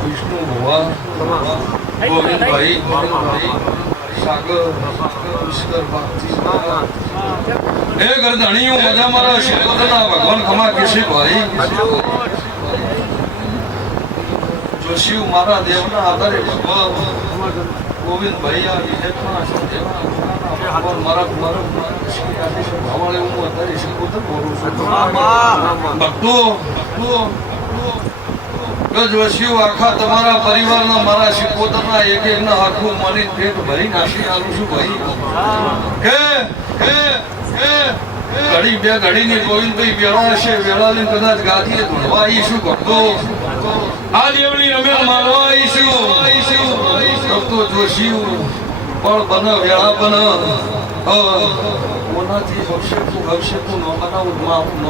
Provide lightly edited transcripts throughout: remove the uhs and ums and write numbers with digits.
વિષ્ણુ ભવા ગોવિંદભાઈ સાગર પુષ્કર એ ગરદણીઓ બધા મારા શિકોતરના ભગવાન ખમા કેશીભાઈ જોશી મારા દેવના આધારે ભગવાન ગોવિંદભાઈ આ વિજયના મારા ભાવળે હું અત્યારે શિકોતર બોલું છું ભક્તો ગજવશીઓ આખા તમારા પરિવારના મારા શિકોતરના એક એકના આખું માની પેટ ભરી નાખી આલું છું ભાઈ કે ઘડી બે ઘડીની ગોવિંદભાઈ વેળા હશે વેળાની કદાચ ગાદીએ ધોળવા આવીશું ભક્તો આ દેવની રમેલ મારવા આવીશું ભક્તો જોશીઓ પણ બન વેળા બન ઓનાથી ભવિષ્ય તું ન બનાવું ન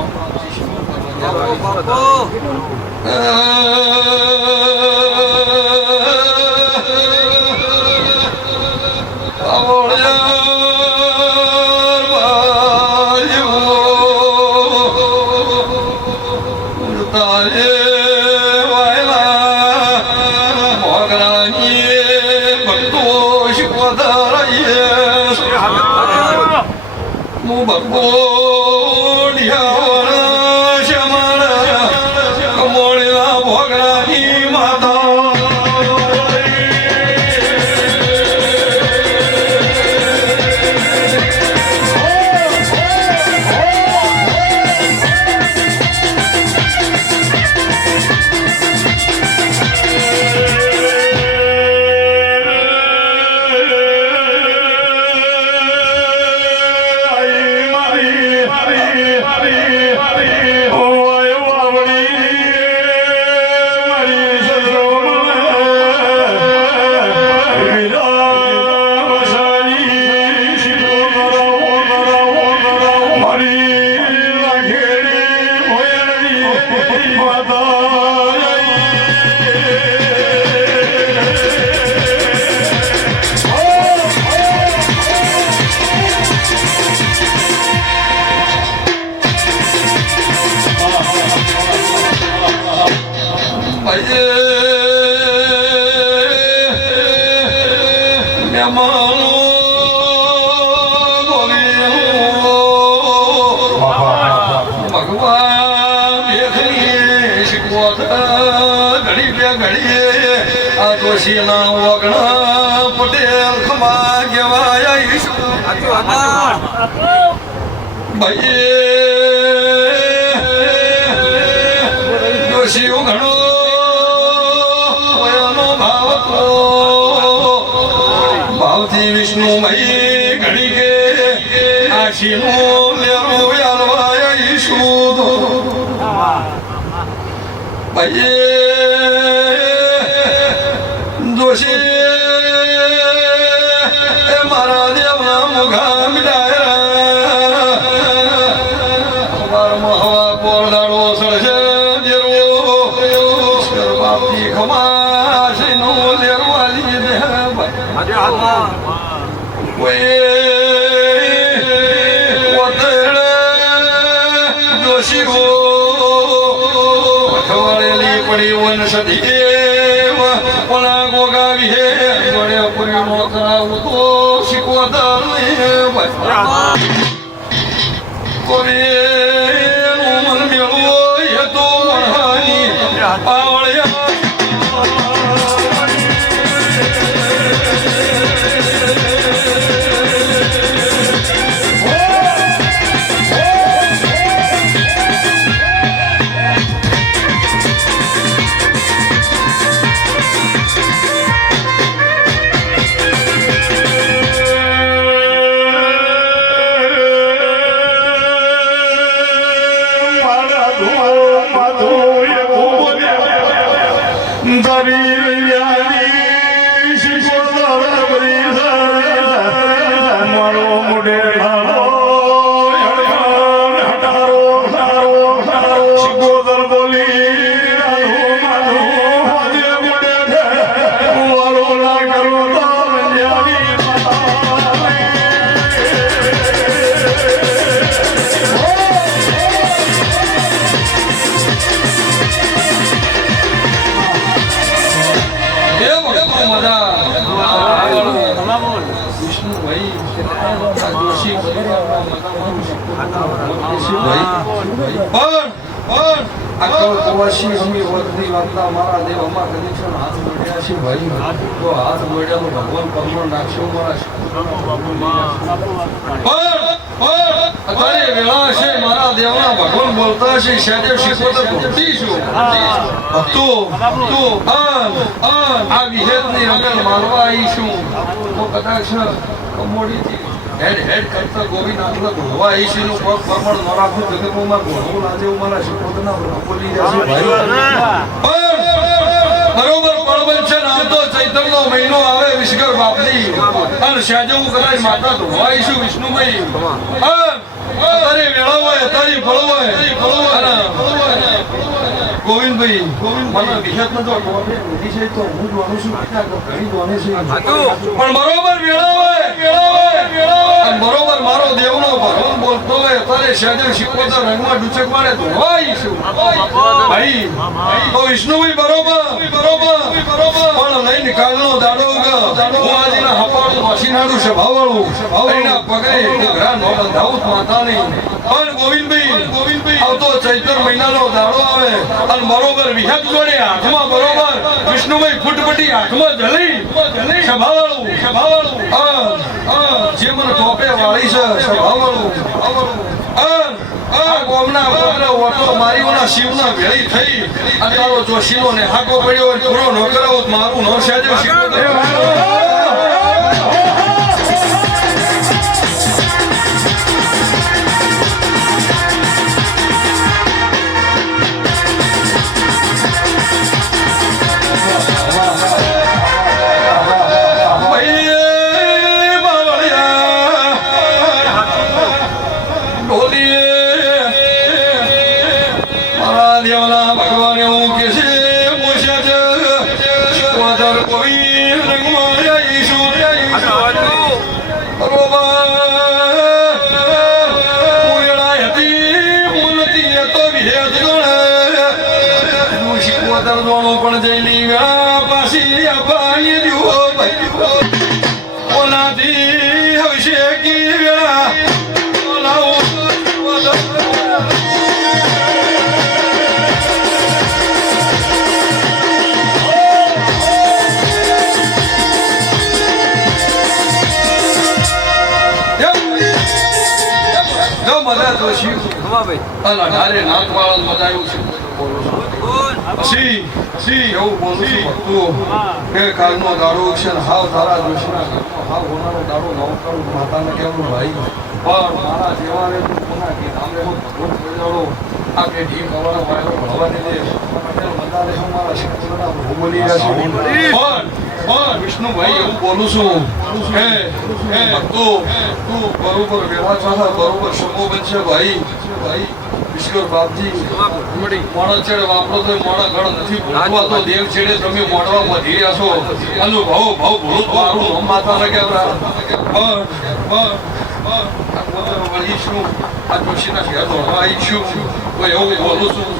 પટેલ ખમા કેવાય ભાઈ જોશી ઘણો ભાવથી વિષ્ણુ ભાઈ ઘડી કે આશી નું લેવું યાલવાય ભાઈ જોશી મારા દેવના મુખા મિલાયા હવા પોરદાડો સળશે દેરો બાપી ખમાશી નું લેરવાલી દે જોશી હો ખવાડેલી પડી વન સદી ઓલા ગોગાવી હે ગોળે પુરી નો કરાવું તો શિકોતર કોરીનું મન મેળવો એ તો મણહાની પાવળિયા બોલી આ જોશી પણ અકલ કવાશી હમી વર્તની વાર્તા મારા દેવ અમાર કનેક્શન હાથ જોડ્યા છે ભાઈ તો હાથ જોડ્યાનો ભગવાન પરમાણ રાખશો મારા અત્યારે વેળા છે મારા દેવના ભગવાન બોલતા છે સહેદેવ શીખવતર ભક્તિ છું તું આ વિહેતની રમેલ મારવા આવી છું તો કદાચ કમોડીથી હેડ કરતા ગોવિંદ આટલા ભોળવા ઈશીનું પગ પરમણ ન રાખું જગતમાં ભોળવું લાજે હું મારા શીખવતરના બોલી જશે ભાઈ બરોબર પડવલ છે નામ તો ચૈતનનો મહિનો આવે વિશ્વકર બાપની અને સહેજે હું કદાચ માતા ધોળવા ઈશું વિષ્ણુભાઈ અરે વેળા હોય તારી ફળ હોય ગોવિંદભાઈ મને વિહેતનો જો ટોપી લીધી છે તો હું જોવાનું છું કે ઘણી જોને છે પણ બરોબર વેળા હોય અને બરોબર મારો દેવનો ભગવાન બોલતો હોય તારે સહેજે શીખવતર રંગમાં ડૂચક મારે ધોળવા ઈશું ભાઈ તો વિષ્ણુભાઈ બરોબર પણ નહીં નિકાલનો દાડો હું આજના હપાળું વાસીનાડું સભાવાળું એના પગે ઘરા નો બંધાવું માતાની પણ ગોવિંદભાઈ આવતો ચૈત્ર મહિનાનો દાડો આવે અને બરોબર વિહત જોડે હાથમાં બરોબર વિષ્ણુભાઈ ફૂટપટી હાથમાં જલી સભાવાળું જે મને ટોપે વાળી છે સભાવાળું શિવના ભેળી થઈ અને તારો જોશીનો ને હાકો પડ્યો પૂરો ન કરાવો મારું ન સહેજે પણ જઈલી પાછી અપાઈ દીવો ઓનાથી હશે કી વેળા મજા જોશી અઢારે નાથ વાળા મજા આવ્યું છે એવું બોલું છું તું કે કાલનો દાડો છે હાવ તારા જોશીના ઘરનો હાવ હોનારો દાડો નવ કરું માતાને કેવું ભાઈ પણ મારા જેવાને તું કોના કે નામે હું ભગવાન બોલાડો આ કે ઢી કવાળો વાયરો ભળવાની દે પટેલ વધારે હું મારા શિક્ષણના બોલી રહ્યા છું પણ વિષ્ણુભાઈ એવું બોલું છું કે તું બરોબર વેળા ચાલે બરોબર સમો બનશે ભાઈ ઈશ્વર બાપજી મોડા છેડે વાપરો તો મોડા ગણ નથી ભૂલવા તો દેવ છેડે તમે મોડવા વધી રહ્યા છો અનુ ભાવ ભૂત મારું માતા ને કેવરા આ જોશીના ઘેર દોડવા આવીશું તો એવું બોલું છું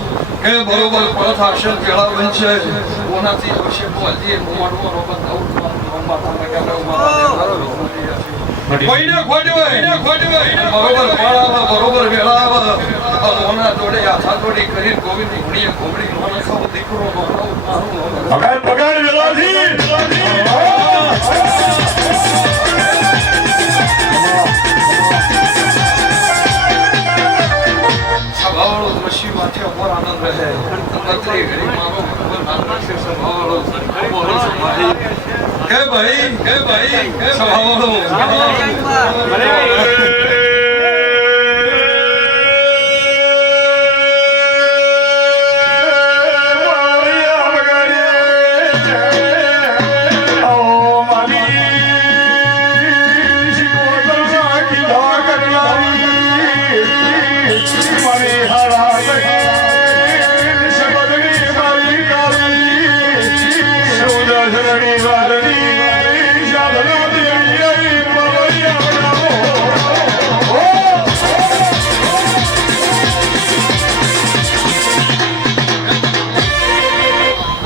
કે બરોબર પરત આવશે પેલા બનશે ઓનાથી આવશે હજી મોડવો રોબત આવું માતા ને કેવરા કોઈને ખોટવે બરોબર પાળાવા બરોબર વેળાવા ઓના જોડે હાથા જોડી કરી ગોવિંદની ઘણીએ ઘોમડી મને ખાવ દીકરો પગાર વેળાથી સભાવાળો દ્રશ્ય માથે અમર આનંદ રહે તંત્રી ઘડી મારો ભગવાન નાથ છે સભાવાળો કે ભાઈ સભાવાળો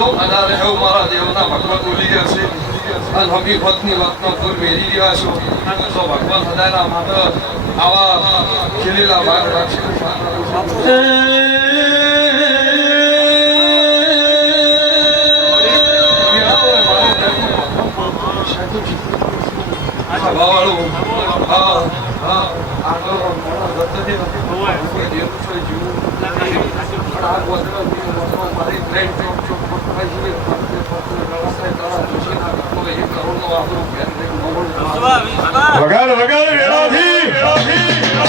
તો અડા રહ્યો મારા દેવના ભગવાન બોલી રહ્યા છે અને હકીકતની વાતનો પૂર મેળવી રહ્યા છો તો ભગવાન સદાયના માટે આવા ખીલેલા ભાગ રાખશે વાળું હા હા આગળ મોડા દત્તથી કોઈ દેવ છે જીવ પણ આ ગોદરા મારી ટ્રેન ચોક ચોક પકડાઈ જીવે વ્યવસાય તારા જોશીના ઘરનો 1 કરોડનો આપણો ઘેર વગાડ વગાડ વેળાથી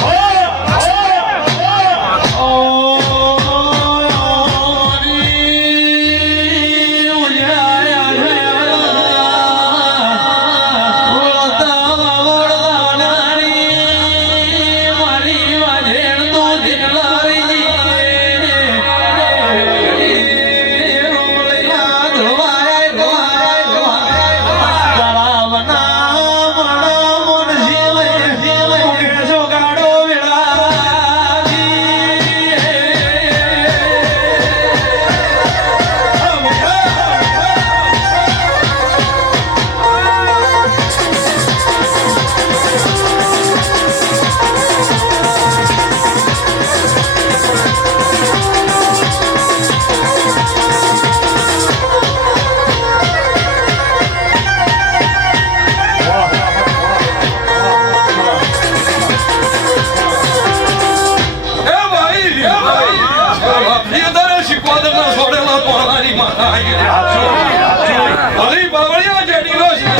ભલી બાવળિયા જેડીલો છે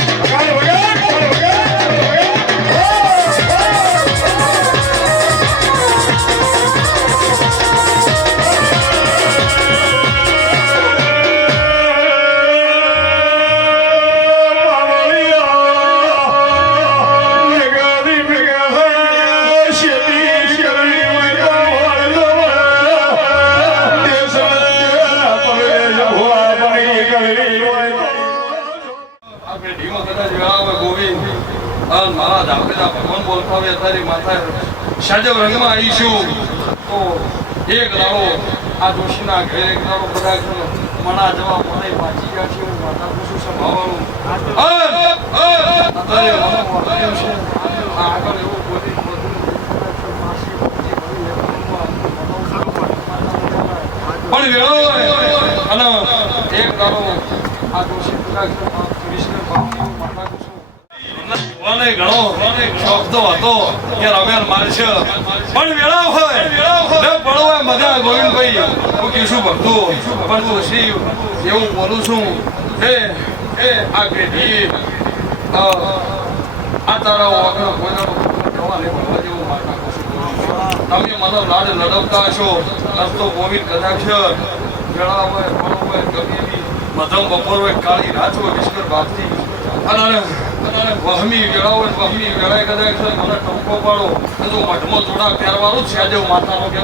મારા ધાપેલા ભગવાન બોલતા હોય તારી માથા સાજવ રંગમાં આવીશું તો એક દાડો આ જોશીના ઘરે એક દાડો બધા મણા જવા મને પાછી ગયા છે હું માતા પૂછું સંભાળવાનું અત્યારે મને વાગ્યું છે આ આગળ એવું બોલી પણ વેળો અને એક દાડો આ જોશી કૃષ્ણ માતા પૂછું મને ઘણો શોખ તો હતો કે રમેલ મારશે પણ વેળા હોય ને પડવા મજા ગોવિંદભાઈ હું કીશું ભક્તું પણ તું શિવ એવું બોલું છું હે આ પેઢી આ તારા વગર કોઈનો જવા નહીં ભરવા જેવું માતા તમે મને લાડ લડવતા છો રસ્તો ગોવિંદ કદાચ વેળા હોય પડો હોય ગમેલી મધમ બપોર હોય કાળી રાત હોય વિશ્વર ભાગથી અને વહમી વેળાઓ વહમી વેળાએ કદાચ મને ટંકો પાડો તો મઠમાં થોડા પહેરવાનું છે આજે માતાનો કે